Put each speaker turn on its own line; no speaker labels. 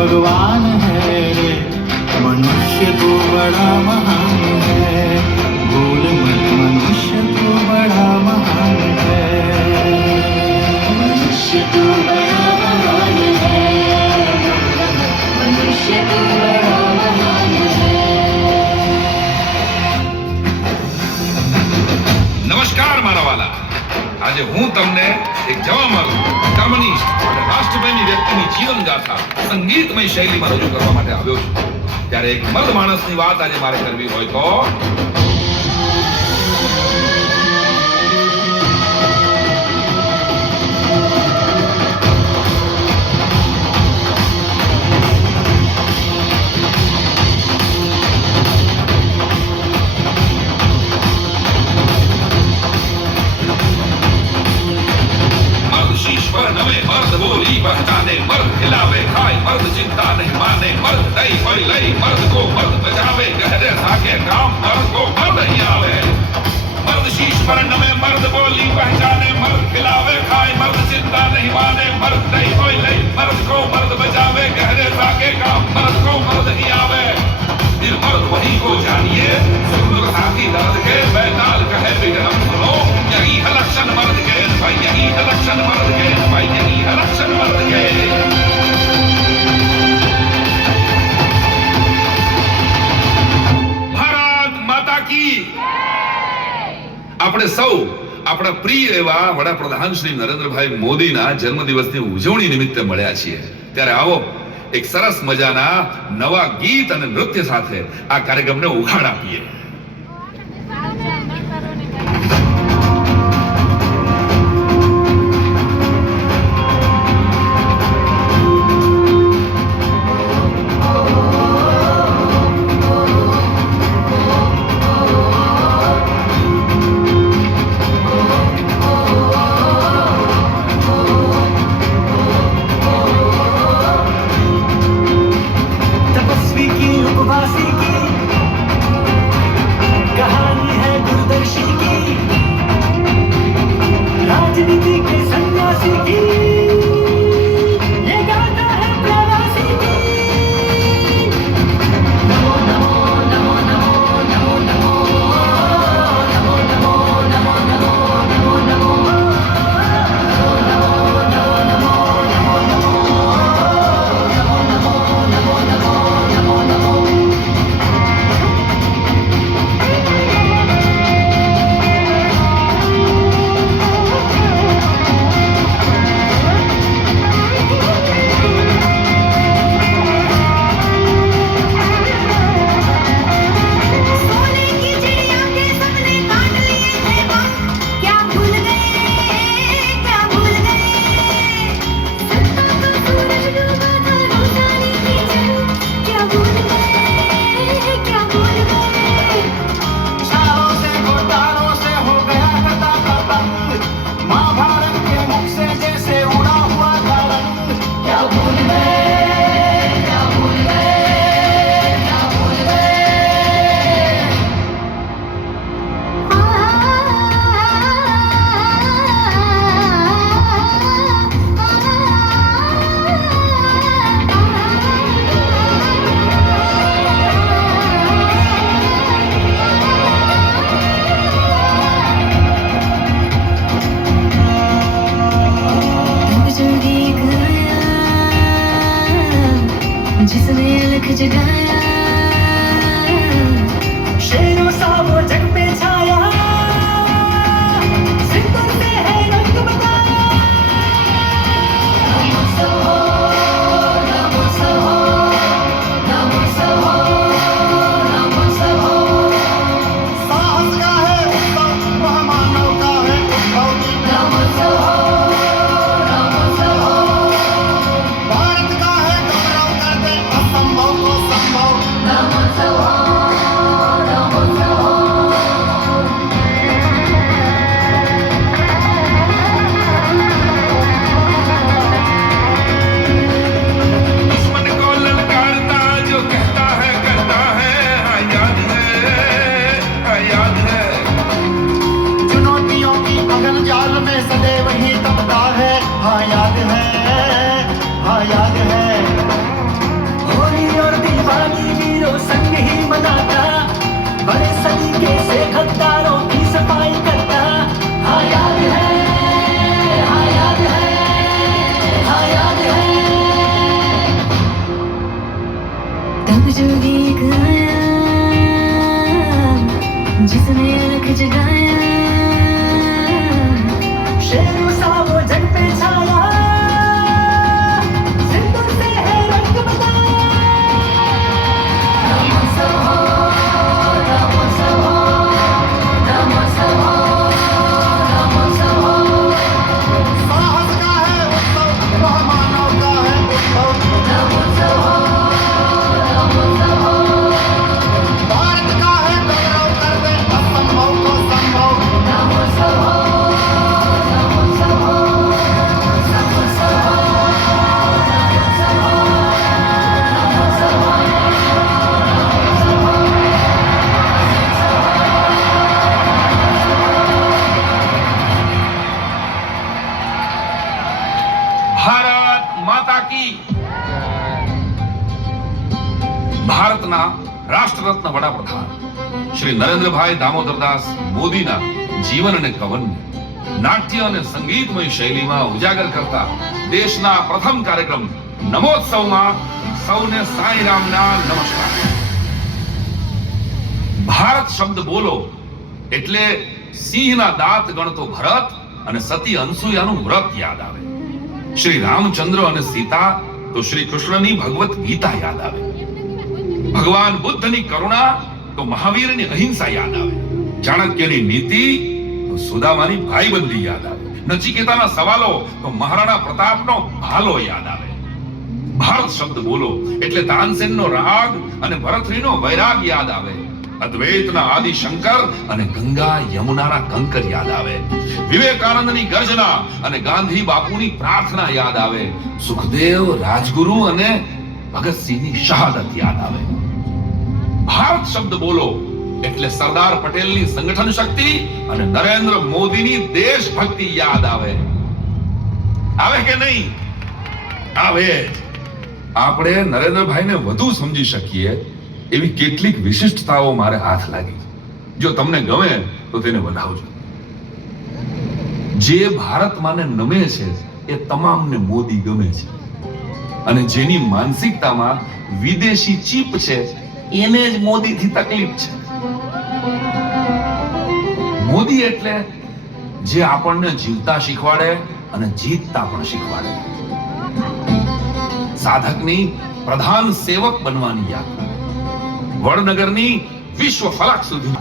भगवान है रे मनुष्य तो बड़ा महान है भूल मत मनुष्य तो बड़ा महान है
मनुष्य तो बड़ा महान है मनुष्य तो बड़ा महान है
નમસ્કાર મારા વાલા આજે હું તમને એક જવા માંગુ અને વ્યક્તિની જીવન ગાથા સંગીતમય શૈલીમાં રજૂ કરવા માટે આવ્યો છું. ત્યારે એક મર્દ માણસની વાત આજે મારે કરવી હોય તો ને મર્દ દઈ કોઈ લઈ મર્દ કો મર્દ બજાવે ગહરે સાકે કામ મર્દ કો મર્દ હી આવે મર્દ શીશ પર નમે મર્દ બોલી પહેચાને મર્દ ખિલાવે ખાય મર્દ ચિંતા નહીં માને મર્દ દઈ કોઈ લઈ મર્દ કો મર્દ બજાવે ગહરે સાકે કામ આપણા પ્રિય એવા વડાપ્રધાન શ્રી નરેન્દ્રભાઈ મોદીના જન્મદિવસની ઉજવણી નિમિત્તે મળ્યા છીએ. ત્યારે આવો એક સરસ મજાના નવા ગીત અને નૃત્ય સાથે આ કાર્યક્રમને ઉઘાડ આપીએ. શ્રી નરેન્દ્રભાઈ દામોદરદાસ મોદીના જીવન અને કવનને નાટ્ય અને સંગીતમય શૈલીમાં ઉજાગર કરતા દેશના પ્રથમ કાર્યક્રમ નમોત્સવમાં સૌને સાંઈ રામના નમસ્કાર. ભારત શબ્દ બોલો એટલે સિંહના દાંત ગણતો ભરત અને સતી અનસુયાનું વ્રત યાદ આવે. શ્રી રામચંદ્ર અને સીતા તો શ્રી કૃષ્ણની ભગવત ગીતા યાદ આવે. ભગવાન બુદ્ધની કરુણા તો મહાવીરની અહિંસા યાદ આવે. ચાણક્યની નીતિ તો સુદામાની ભાઈબંધી યાદ આવે. નચિકેતાના સવાલો તો મહારાણા પ્રતાપનો ભાલો યાદ આવે. ભારત શબ્દ બોલો, એટલે તાનસેનનો રાગ અને ભરતરીનો વૈરાગ યાદ આવે. અદ્વૈતના આદિ શંકર અને ગંગા યમુનાના કંકર યાદ આવે. વિવેકાનંદની ગર્જના અને ગાંધી બાપુની પ્રાર્થના યાદ આવે. સુખદેવ રાજગુરુ અને ભગતસિંહની શહાદત યાદ આવે. ભારત શબ્દ બોલો. એટલે સરદાર પટેલની સંગઠન શક્તિ અને નરેન્દ્ર મોદીની દેશભક્તિ યાદ આવે. આવે કે નહીં? આવે. આપણે નરેન્દ્રભાઈને વધુ સમજી શકીએ એવી કેટલીક વિશિષ્ટતાઓ મારે હાથ લાગી જો તમને ગમે તો તેને વધાવજો. જે ભારતમાંને નમે છે, એ તમામને મોદી ગમે છે. અને જેની માનસિકતામાં વિદેશી ચીપ છે એને જ મોદીથી તકલીફ છે. મોદી એટલે જે આપણને જીવતા શીખવાડે અને જીતતા પણ શીખવાડે. સાધકની પ્રધાન સેવક બનવાની યાત્રા વડનગરની વિશ્વ ફલક સુધી.